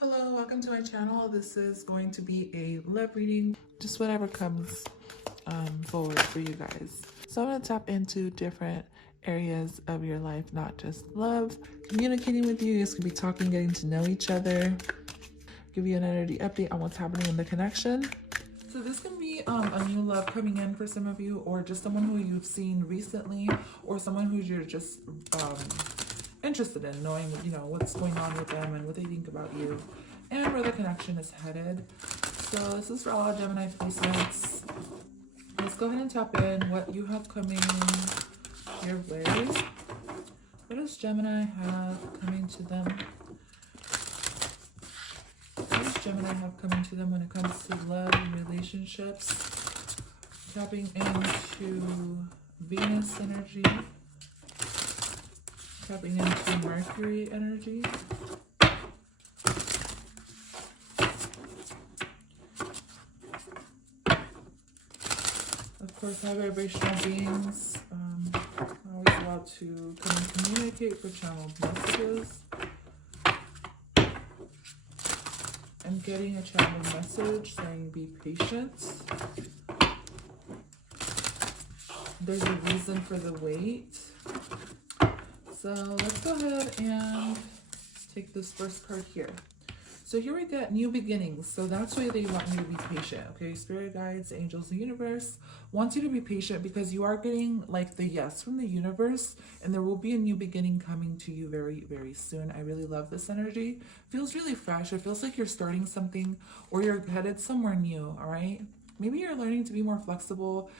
Hello, welcome to my channel. This is going to be a love reading, just whatever comes forward for you guys. So I'm going to tap into different areas of your life, not just love. Communicating with you, you guys can be talking, getting to know each other, give you an energy update on what's happening in the connection. So this can be a new love coming in for some of you, or just someone who you've seen recently, or someone who you're just interested in knowing, you know, what's going on with them and what they think about you and where the connection is headed. So this is for all Gemini placements. Let's go ahead and tap in what you have coming your way. What does Gemini have coming to them? What does Gemini have coming to them when it comes to love and relationships? Tapping into Venus energy. Tapping into Mercury energy. Of course, high vibrational beings are always allowed to come and communicate for channeled messages. I'm getting a channeled message saying be patient. There's a reason for the wait. So let's go ahead and take this first card here. So here we got new beginnings. So that's why they want you to be patient. Okay, spirit guides, angels, the universe wants you to be patient because you are getting like the yes from the universe, and there will be a new beginning coming to you very, very soon. I really love this energy. Feels really fresh. It feels like you're starting something or you're headed somewhere new. All right. Maybe you're learning to be more flexible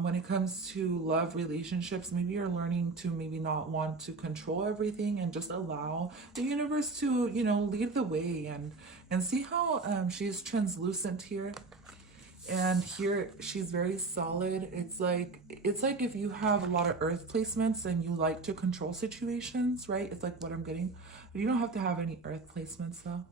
when it comes to love relationships. Maybe you're learning to maybe not want to control everything and just allow the universe to, you know, lead the way, and see how she's translucent here. And here she's very solid. It's like if you have a lot of earth placements and you like to control situations, right? It's like what I'm getting. You don't have to have any earth placements though.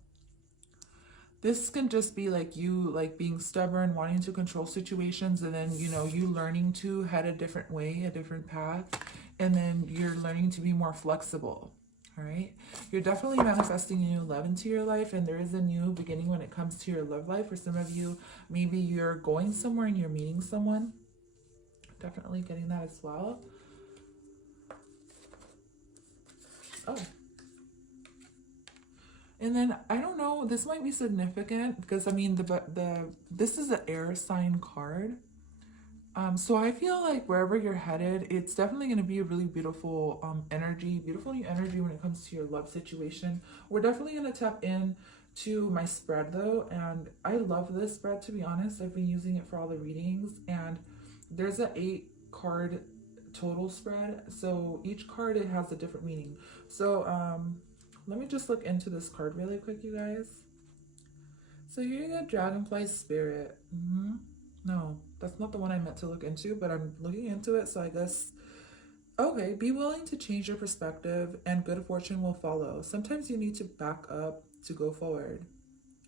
This can just be like you like being stubborn, wanting to control situations, and then, you know, you learning to head a different way, a different path, and then you're learning to be more flexible. All right. You're definitely manifesting new love into your life, and there is a new beginning when it comes to your love life. For some of you, maybe you're going somewhere and you're meeting someone. Definitely getting that as well. Oh. And then, I don't know, this might be significant because, I mean, this is an air sign card. So I feel like wherever you're headed, it's definitely going to be a really beautiful beautiful new energy when it comes to your love situation. We're definitely going to tap in to my spread, though, and I love this spread, to be honest. I've been using it for all the readings, and there's an 8-card total spread. So each card, it has a different meaning. So, let me just look into this card really quick, you guys. So here you got Dragonfly Spirit. No, that's not the one I meant to look into, but I'm looking into it, so I guess... Okay, be willing to change your perspective and good fortune will follow. Sometimes you need to back up to go forward.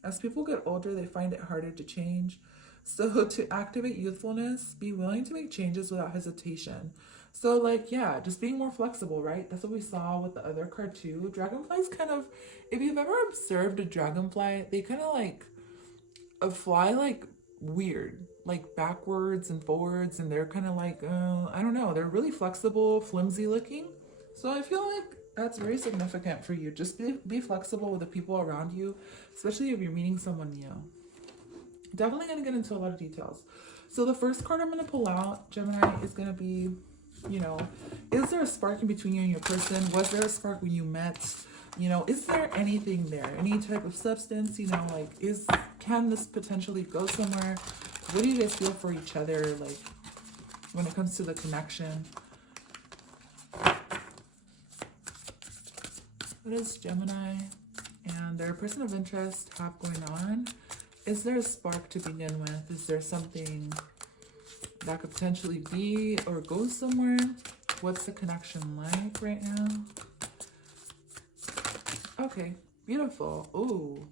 As people get older, they find it harder to change. So to activate youthfulness, be willing to make changes without hesitation. So like, yeah, just being more flexible, right? That's what we saw with the other card too. Dragonflies kind of, if you've ever observed a dragonfly, they kind of like fly like weird, like backwards and forwards, and they're kind of like, I don't know, they're really flexible, flimsy looking. So I feel like that's very significant for you. Just be flexible with the people around you, especially if you're meeting someone new. Definitely going to get into a lot of details. So the first card I'm going to pull out, Gemini, is going to be, you know, is there a spark in between you and your person? Was there a spark when you met? You know, is there anything there? Any type of substance, you know, like, can this potentially go somewhere? What do you guys feel for each other, like, when it comes to the connection? What does Gemini and their person of interest have going on? Is there a spark to begin with? Is there something that could potentially be or go somewhere? What's the connection like right now? Okay, beautiful. Ooh.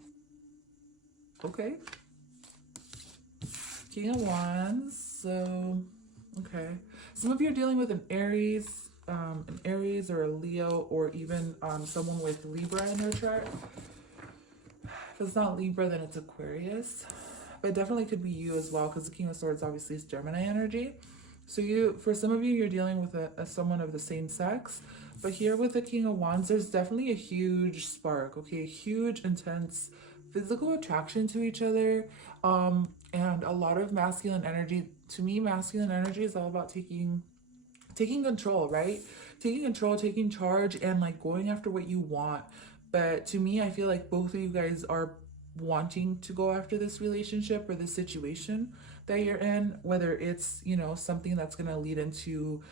Okay. King of Wands. So, okay. Some of you are dealing with an Aries or a Leo, or even someone with Libra in their chart. If it's not Libra, then it's Aquarius. But it definitely could be you as well, because the King of Swords obviously is Gemini energy. So for some of you, you're dealing with someone of the same sex. But here with the King of Wands, there's definitely a huge spark, okay? A huge, intense physical attraction to each other, and a lot of masculine energy. To me, masculine energy is all about taking control, right? Taking control, taking charge, and like going after what you want. But to me, I feel like both of you guys are wanting to go after this relationship or this situation that you're in, whether it's, you know, something that's going to lead into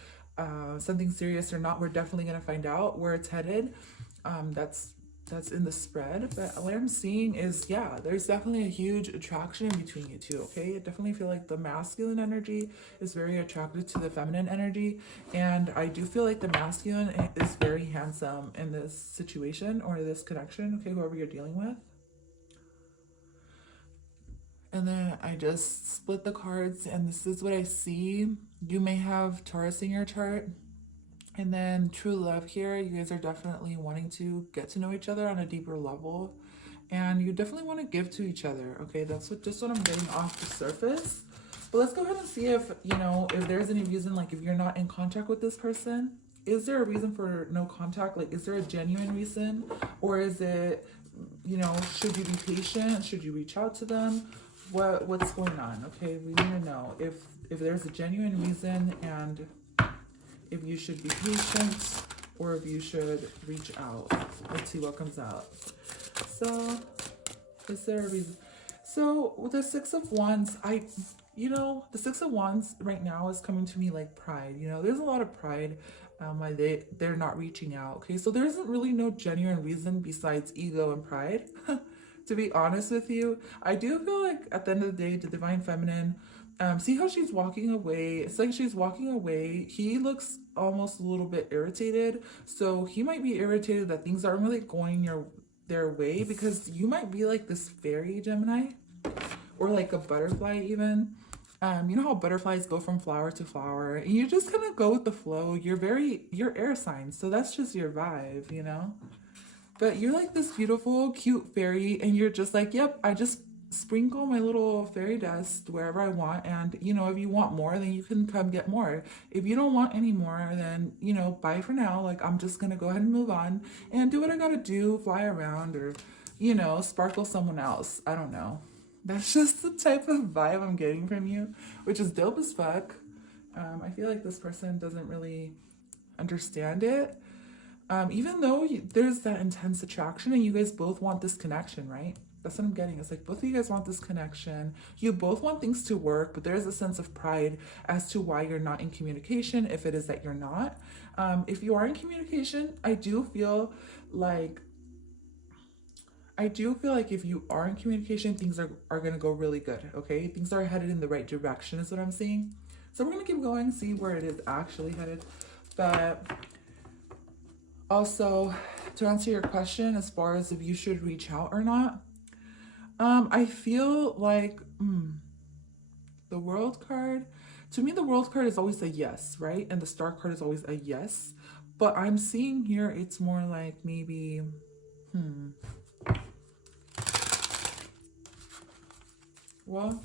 something serious or not. We're definitely going to find out where it's headed. That's in the spread. But what I'm seeing is, yeah, there's definitely a huge attraction between you two, okay? I definitely feel like the masculine energy is very attracted to the feminine energy. And I do feel like the masculine is very handsome in this situation or this connection, okay, whoever you're dealing with. And then I just split the cards, and this is what I see. You may have Taurus in your chart. And then true love here, you guys are definitely wanting to get to know each other on a deeper level. And you definitely want to give to each other, okay? That's just what I'm getting off the surface. But let's go ahead and see if, you know, if there's any reason, like if you're not in contact with this person, is there a reason for no contact? Like, is there a genuine reason? Or is it, you know, should you be patient? Should you reach out to them? What's going on? Okay, we need to know if there's a genuine reason, and if you should be patient or if you should reach out. Let's see what comes out. So, is there a reason? So, with the Six of Wands, the Six of Wands right now is coming to me like pride. You know, there's a lot of pride why they're not reaching out. Okay, so there isn't really no genuine reason besides ego and pride. To be honest with you, I do feel like at the end of the day, the Divine Feminine, see how she's walking away? It's like she's walking away. He looks almost a little bit irritated. So he might be irritated that things aren't really going their way, because you might be like this fairy Gemini, or like a butterfly even. You know how butterflies go from flower to flower, and you just kind of go with the flow. You're air signs, so that's just your vibe, you know? But you're like this beautiful, cute fairy, and you're just like, yep, I just sprinkle my little fairy dust wherever I want. And, you know, if you want more, then you can come get more. If you don't want any more, then, you know, bye for now. Like, I'm just going to go ahead and move on and do what I got to do, fly around, or, you know, sparkle someone else. I don't know. That's just the type of vibe I'm getting from you, which is dope as fuck. I feel like this person doesn't really understand it. Even though there's that intense attraction and you guys both want this connection, right? That's what I'm getting. It's like both of you guys want this connection. You both want things to work, but there's a sense of pride as to why you're not in communication, if it is that you're not. If you are in communication, I do feel like if you are in communication, things are going to go really good, okay? Things are headed in the right direction is what I'm seeing. So we're going to keep going, see where it is actually headed. But also, to answer your question as far as if you should reach out or not, I feel like the World card, to me, the World card is always a yes, right? And the Star card is always a yes. But I'm seeing here, it's more like maybe, well,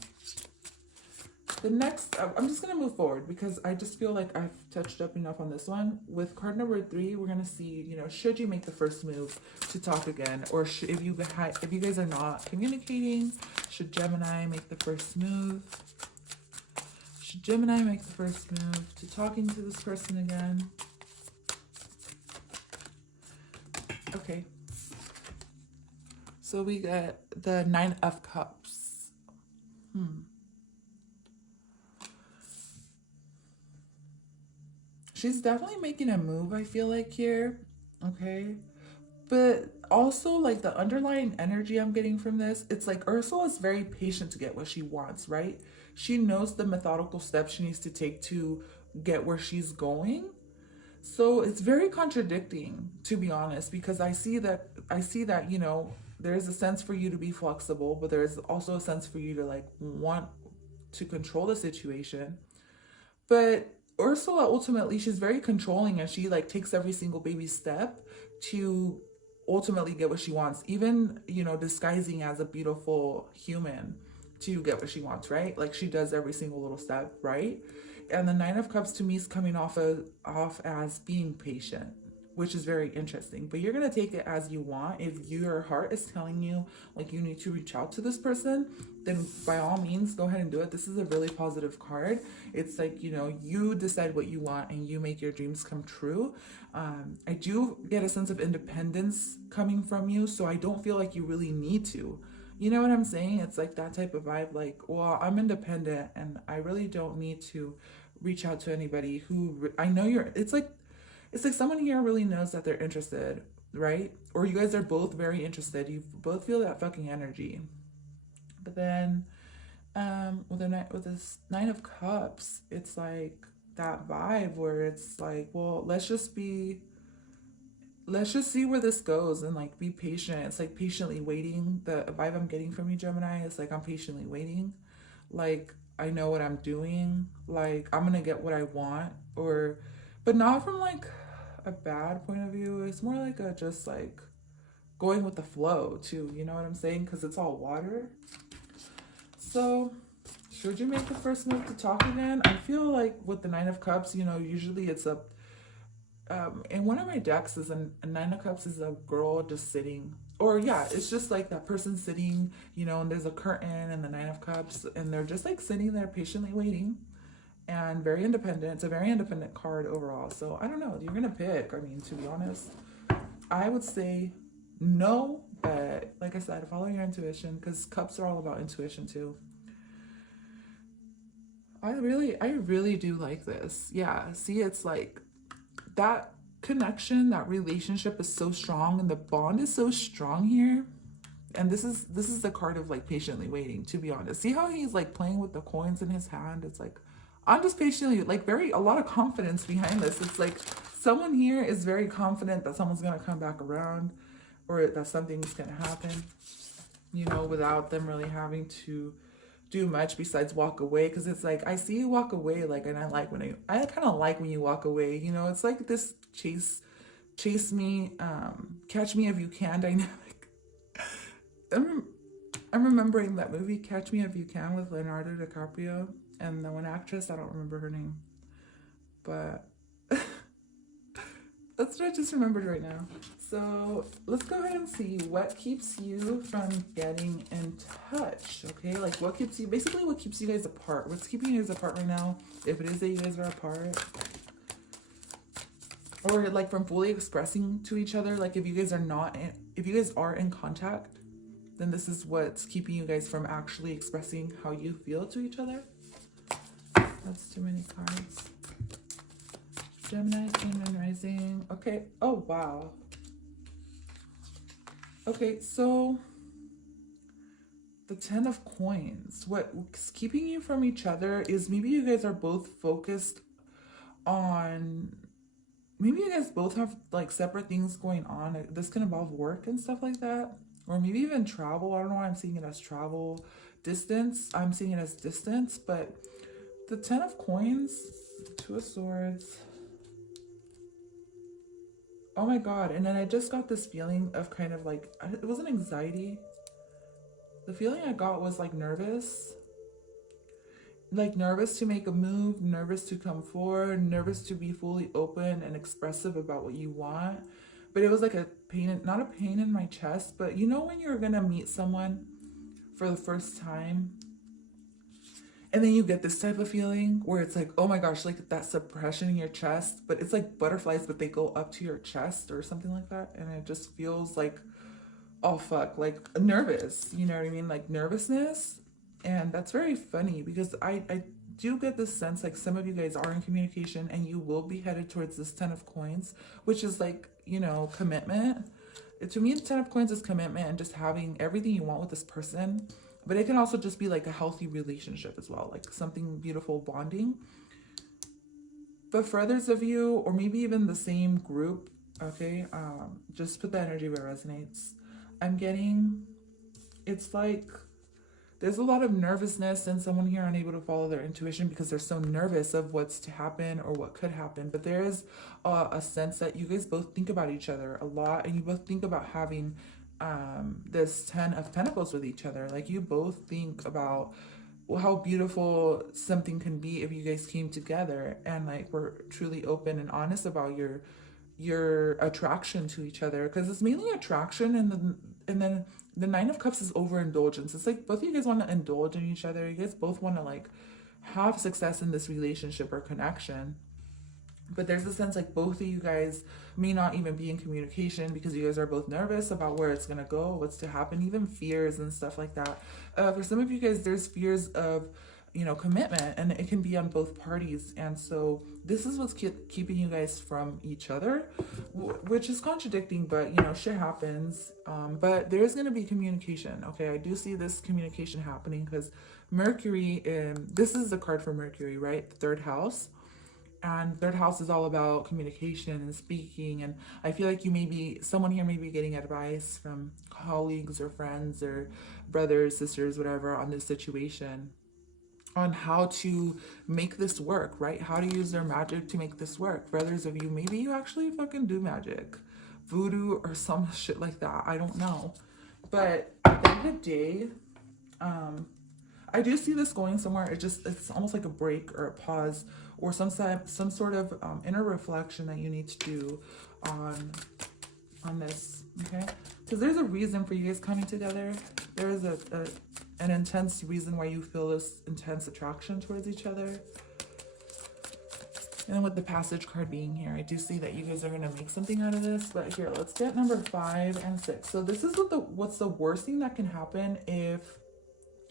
the next, I'm just going to move forward because I just feel like I've touched up enough on this one. With card number 3, we're going to see, you know, should you make the first move to talk again? Or if you guys are not communicating, should Gemini make the first move? Should Gemini make the first move to talking to this person again? Okay. So we got the 9 of Cups. She's definitely making a move, I feel like, here, okay? But also, like, the underlying energy I'm getting from this, it's like Ursula is very patient to get what she wants, right? She knows the methodical steps she needs to take to get where she's going. So it's very contradicting, to be honest, because I see that, you know, there's a sense for you to be flexible, but there's also a sense for you to, like, want to control the situation. But Ursula, ultimately, she's very controlling, and she like takes every single baby step to ultimately get what she wants, even, you know, disguising as a beautiful human to get what she wants, right? Like she does every single little step, right? And the Nine of Cups to me is coming off as being patient, which is very interesting. But you're gonna take it as you want. If your heart is telling you like you need to reach out to this person, then by all means go ahead and do it. This is a really positive card. It's like, you know, you decide what you want and you make your dreams come true. I do get a sense of independence coming from you, so I don't feel like you really need to. You know what I'm saying? It's like that type of vibe, like, well, I'm independent and I really don't need to reach out to anybody who I know it's like someone here really knows that they're interested, right? Or you guys are both very interested. You both feel that fucking energy. But then with this Nine of Cups, it's like that vibe where it's like, well, let's just see where this goes and like be patient. It's like patiently waiting. The vibe I'm getting from you, Gemini, is like I'm patiently waiting. Like I know what I'm doing. Like I'm gonna get what I want, but not from like a bad point of view. It's more like a just like going with the flow too. You know what I'm saying? Because it's all water. So should you make the first move to talk again? I feel like with the Nine of Cups, you know, usually it's a in one of my decks is a Nine of Cups is a girl just sitting, or yeah, it's just like that person sitting, you know, and there's a curtain and the Nine of Cups and they're just like sitting there patiently waiting and very independent. It's a very independent card overall. So I don't know, you're gonna pick. I mean, to be honest, I would say no, but like I said, follow your intuition, because cups are all about intuition too. I really do like this. Yeah, see, it's like that connection, that relationship is so strong and the bond is so strong here. And this is the card of like patiently waiting, to be honest. See how he's like playing with the coins in his hand? It's like, I'm just patiently, like a lot of confidence behind this. It's like someone here is very confident that someone's going to come back around, or that something's going to happen, you know, without them really having to do much besides walk away. Because it's like, I see you walk away, like, and I kind of like when you walk away, you know. It's like this chase me, catch me if you can dynamic. I'm remembering that movie Catch Me If You Can with Leonardo DiCaprio and the one actress, I don't remember her name, but that's what I just remembered right now. So let's go ahead and see what keeps you from getting in touch. Okay, like what keeps you guys apart? What's keeping you guys apart right now, if it is that you guys are apart, or like from fully expressing to each other? Like if you guys are in contact, then this is what's keeping you guys from actually expressing how you feel to each other. That's too many cards. Gemini, Sun, and Rising. Okay. Oh, wow. Okay, so the Ten of Coins. What's keeping you from each other is maybe you guys are both focused on, maybe you guys both have like separate things going on. This can involve work and stuff like that, or maybe even travel. I don't know why I'm seeing it as travel. Distance, I'm seeing it as distance, but the Ten of Coins, Two of Swords. Oh my God. And then I just got this feeling of kind of like, it wasn't anxiety. The feeling I got was like nervous. Like nervous to make a move, nervous to come forward, nervous to be fully open and expressive about what you want. But it was like a pain, not a pain in my chest, but you know when you're gonna meet someone for the first time, and then you get this type of feeling where it's like, oh my gosh, like that suppression in your chest, but it's like butterflies, but they go up to your chest or something like that. And it just feels like, oh fuck, like nervous, you know what I mean? Like nervousness. And that's very funny because I do get this sense like some of you guys are in communication and you will be headed towards this Ten of Coins, which is like, you know, commitment. To me, the Ten of Coins is commitment and just having everything you want with this person. But it can also just be like a healthy relationship as well, like something beautiful, bonding. But for others of you, or maybe even the same group, okay, just put the energy where it resonates. I'm getting, it's like there's a lot of nervousness and someone here unable to follow their intuition because they're so nervous of what's to happen or what could happen. But there is a sense that you guys both think about each other a lot, and you both think about having this 10 of Pentacles with each other. Like, you both think about how beautiful something can be if you guys came together and like were truly open and honest about your attraction to each other, because it's mainly attraction, and then the Nine of Cups is overindulgence. It's like both of you guys want to indulge in each other. You guys both want to like have success in this relationship or connection. But there's a sense like both of you guys may not even be in communication because you guys are both nervous about where it's going to go, what's to happen, even fears and stuff like that. For some of you guys, there's fears of, you know, commitment, and it can be on both parties. And so this is what's keeping you guys from each other, which is contradicting, but you know, shit happens. But there's going to be communication. Okay, I do see this communication happening because Mercury, this is the card for Mercury, right? The third house. And third house is all about communication and speaking. And I feel like someone here may be getting advice from colleagues or friends or brothers, sisters, whatever, on this situation, on how to make this work, right? How to use their magic to make this work. For others of you, maybe you actually fucking do magic, voodoo or some shit like that. I don't know. But at the end of the day, I do see this going somewhere. It's almost like a break or a pause or some sort of inner reflection that you need to do on this, okay? Because there's a reason for you guys coming together. There is an intense reason why you feel this intense attraction towards each other. And then with the Passage card being here, I do see that you guys are going to make something out of this. But here, let's get number 5 and 6. So this is what's the worst thing that can happen if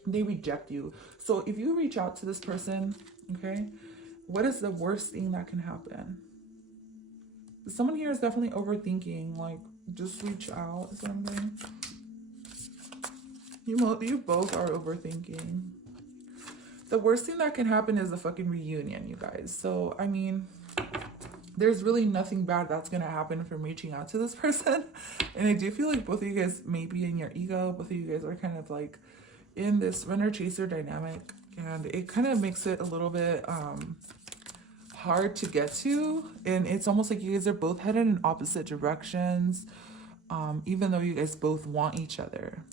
they reject you. So if you reach out to this person, okay, what is the worst thing that can happen? Someone here is definitely overthinking. Like, just reach out is what I'm getting. You both are overthinking. The worst thing that can happen is a fucking reunion, you guys. So, I mean, there's really nothing bad that's going to happen from reaching out to this person. And I do feel like both of you guys may be in your ego. Both of you guys are kind of like in this runner-chaser dynamic. And it kind of makes it a little bit hard to get to. And it's almost like you guys are both headed in opposite directions, even though you guys both want each other.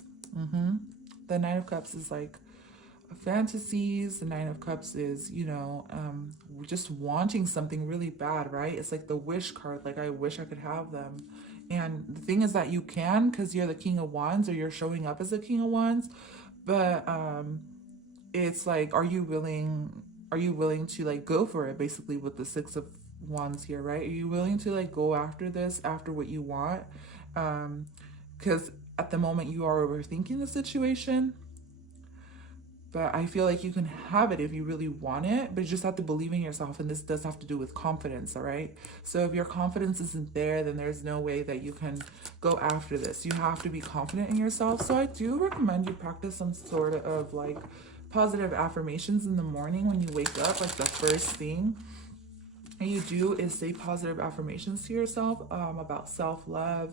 The Nine of Cups is like fantasies. The Nine of Cups is, you know, just wanting something really bad, right? It's like the wish card. Like, I wish I could have them. And the thing is that you can, because you're the King of Wands, or you're showing up as the King of Wands. But it's like, are you willing to like go for it, basically, with the Six of Wands here, right? Are you willing to like go after this, after what you want? Because at the moment you are overthinking the situation. But I feel like you can have it if you really want it, but you just have to believe in yourself. And this does have to do with confidence, all right? So if your confidence isn't there, then there's no way that you can go after this. You have to be confident in yourself. So I do recommend you practice some sort of like positive affirmations in the morning when you wake up. Like, the first thing that you do is say positive affirmations to yourself about self-love,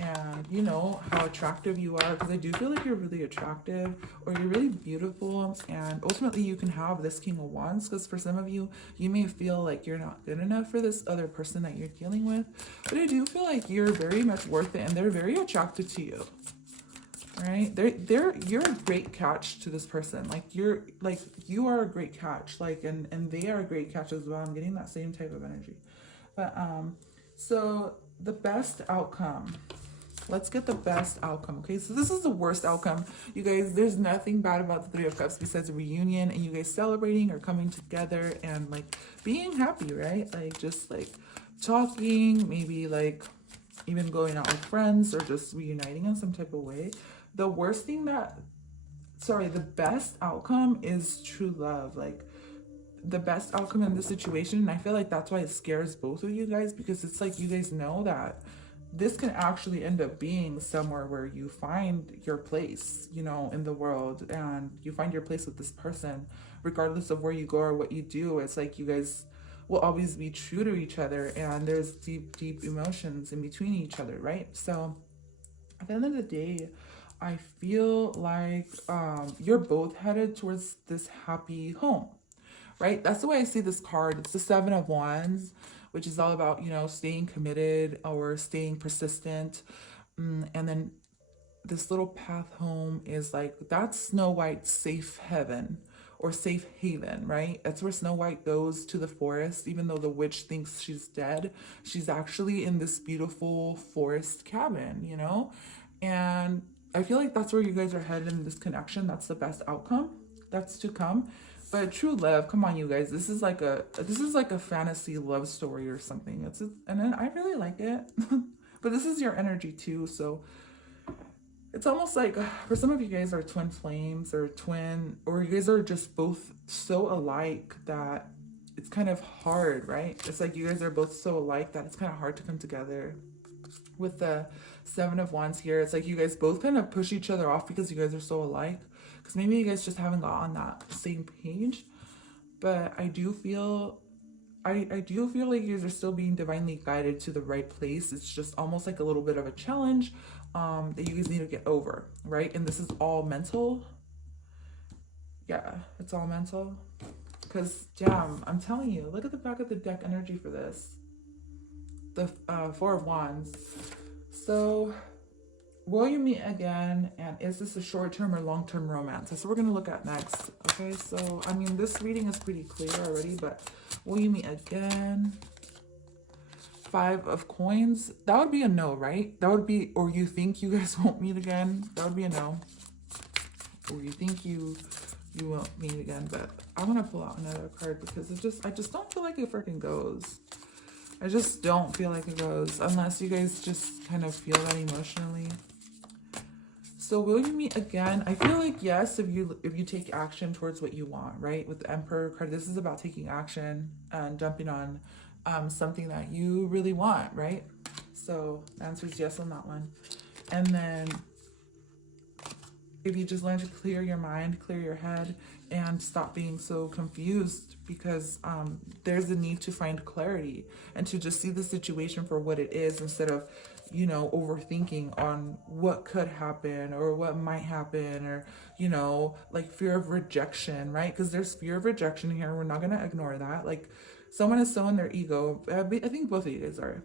and you know how attractive you are, because I do feel like you're really attractive, or you're really beautiful, and ultimately you can have this King of Wands. Because for some of you, you may feel like you're not good enough for this other person that you're dealing with, but I do feel like you're very much worth it, and they're very attracted to you, right? You're a great catch to this person. Like, you are a great catch, like, and they are a great catch as well. I'm getting that same type of energy. But so the best outcome, let's get the best outcome. Okay, so this is the worst outcome, you guys. There's nothing bad about the Three of Cups besides a reunion and you guys celebrating or coming together and like being happy, right? Like, just like talking, maybe like even going out with friends, or just reuniting in some type of way. The worst thing the best outcome is true love. Like, the best outcome in this situation, and I feel like that's why it scares both of you guys, because it's like you guys know that this can actually end up being somewhere where you find your place, you know, in the world, and you find your place with this person, regardless of where you go or what you do. It's like you guys will always be true to each other, and there's deep emotions in between each other, right? So at the end of the day, I feel like you're both headed towards this happy home, right? That's the way I see this card. It's the Seven of Wands, which is all about, you know, staying committed or staying persistent. And then this little path home is like, that's Snow White's safe heaven or safe haven, right? That's where Snow White goes to the forest. Even though the witch thinks she's dead, she's actually in this beautiful forest cabin, you know? And I feel like that's where you guys are headed in this connection. That's the best outcome that's to come. But true love, come on, you guys. This is like a fantasy love story or something. And then I really like it. But this is your energy too, so it's almost like for some of you guys are twin flames or you guys are just both so alike that it's kind of hard, right? It's like you guys are both so alike that it's kind of hard to come together. With the Seven of Wands here, it's like you guys both kind of push each other off because you guys are so alike. Because maybe you guys just haven't got on that same page. But I do feel like you guys are still being divinely guided to the right place. It's just almost like a little bit of a challenge that you guys need to get over, right? And this is all mental. Yeah, it's all mental. Because, damn, I'm telling you, look at the back of the deck energy for this. The Four of Wands. So, will you meet again? And is this a short-term or long-term romance? That's what we're going to look at next. Okay, so, I mean, this reading is pretty clear already, but will you meet again? Five of Coins. That would be a no, right? That would be, or you think you guys won't meet again. That would be a no. Or you think you won't meet again. But I'm going to pull out another card because I just don't feel like it freaking goes. I just don't feel like it goes unless you guys just kind of feel that emotionally. So will you meet again? I feel like yes, if you take action towards what you want, right? With the Emperor card, this is about taking action and jumping on something that you really want, right? So the answer is yes on that one. And then if you just learn to clear your mind, clear your head, and stop being so confused, because there's a need to find clarity and to just see the situation for what it is instead of, you know, overthinking on what could happen or what might happen, or, you know, like fear of rejection, right? Because there's fear of rejection here. We're not going to ignore that. Like, someone is so in their ego. I think both of you guys are.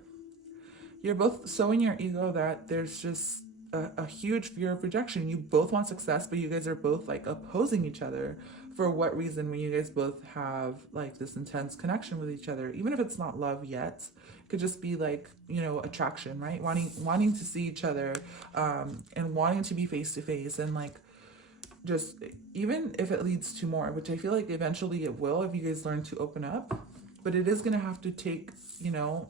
You're both so in your ego that there's just a huge fear of rejection. You both want success, but you guys are both like opposing each other. For what reason? When you guys both have like this intense connection with each other, even if it's not love yet, it could just be like, you know, attraction, right? Wanting to see each other, and wanting to be face to face, and like, just even if it leads to more, which I feel like eventually it will if you guys learn to open up. But it is going to have to take, you know,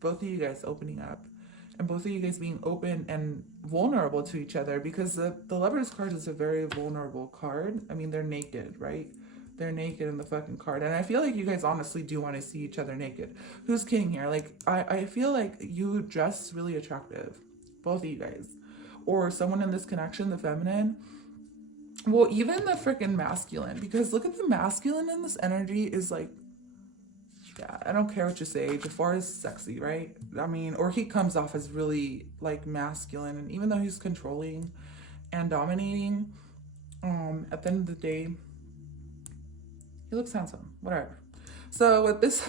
both of you guys opening up and both of you guys being open and vulnerable to each other, because the Lover's card is a very vulnerable card. I mean, they're naked, right? They're naked in the fucking card. And I feel like you guys honestly do want to see each other naked. Who's kidding here? Like, I feel like you dress really attractive, both of you guys. Or someone in this connection, the feminine. Well, even the freaking masculine, because look at the masculine in this energy is like, yeah, I don't care what you say. Jafar is sexy, right? I mean, or he comes off as really like masculine, and even though he's controlling and dominating, at the end of the day, he looks handsome. Whatever. So with this,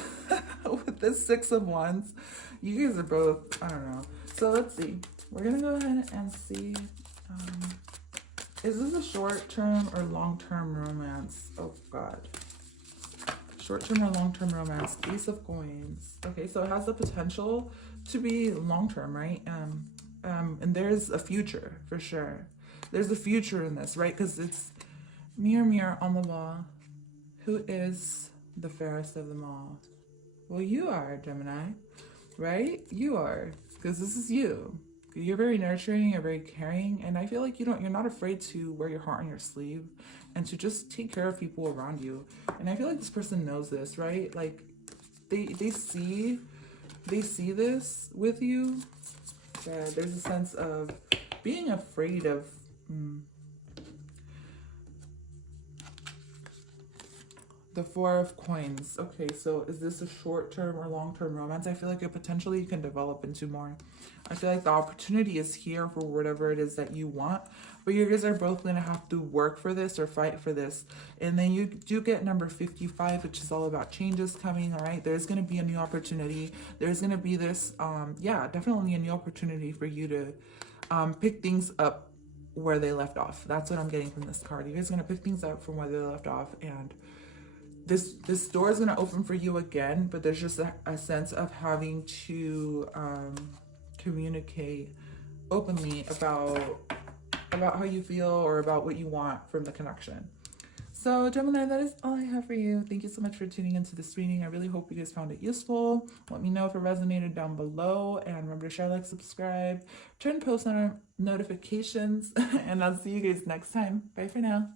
with this Six of Wands, you guys are both, I don't know. So let's see. We're gonna go ahead and see. Is this a short-term or long-term romance? Oh God. Short-term or long-term romance. Ace of Coins. Okay, so it has the potential to be long-term, right? And there's a future for sure. There's a future in this, right? Because it's mirror, mirror on the wall. Who is the fairest of them all? Well, you are, Gemini, right? You are, because this is you. You're very nurturing, you're very caring, and I feel like you're not afraid to wear your heart on your sleeve and to just take care of people around you. And I feel like this person knows this, right? Like they see this with you. There's a sense of being afraid of The Four of Coins. Okay, so is this a short-term or long-term romance? I feel like it potentially can develop into more. I feel like the opportunity is here for whatever it is that you want, but you guys are both going to have to work for this or fight for this. And then you do get number 55, which is all about changes coming, all right? There's going to be a new opportunity. There's going to be this, yeah, definitely a new opportunity for you to pick things up where they left off. That's what I'm getting from this card. You guys are going to pick things up from where they left off, and this door is going to open for you again, but there's just a sense of having to communicate openly about how you feel or about what you want from the connection. So Gemini, that is all I have for you. Thank you so much for tuning into this reading. I really hope you guys found it useful. Let me know if it resonated down below, and remember to share, like, subscribe, turn post notifications, and I'll see you guys next time. Bye for now.